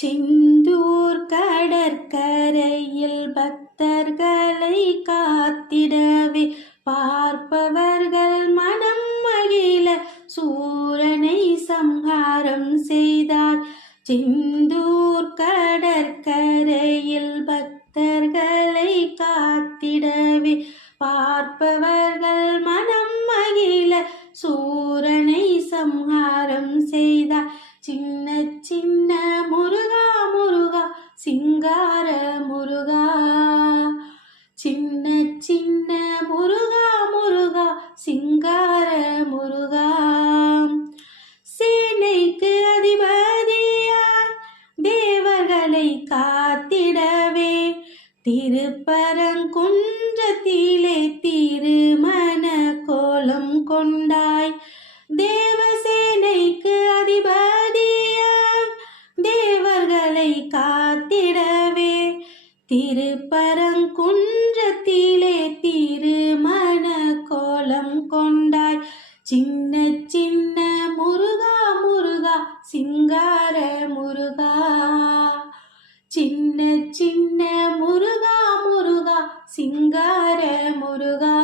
செந்தூர் கடற்கரையில் பக்தர்களை காத்திடவே பார்ப்பவர்கள் மனம் மகிழ சூரனை சம்ஹாரம் செய்தார். செந்தூர் கடற்கரையில் பக்தர்களை காத்திடவே பார்ப்பவர்கள் மனம் மகிழ சூரனை சம்ஹாரம் செய்தார். சின்ன சின்ன முருகா முருகா சிங்கார முருகா, சின்ன சின்ன முருகா முருகா சிங்கார முருகா. சேனைக்கு அதிபதியாய் தேவர்களை காத்திடவே திருப்பரங்குன்றத்திலே திருமண கோலம் கொண்டாய். தேவசேனைக்கு அதிபதியாய் தேவர்களை காத்திடவே திருப்பரங்குன்றத்திலே திருமண கோலம் கொண்டாய். சின்ன சின்ன முருகா முருகா சிங்கார முருகா, சின்ன சின்ன முருகா முருகா சிங்கார முருகா.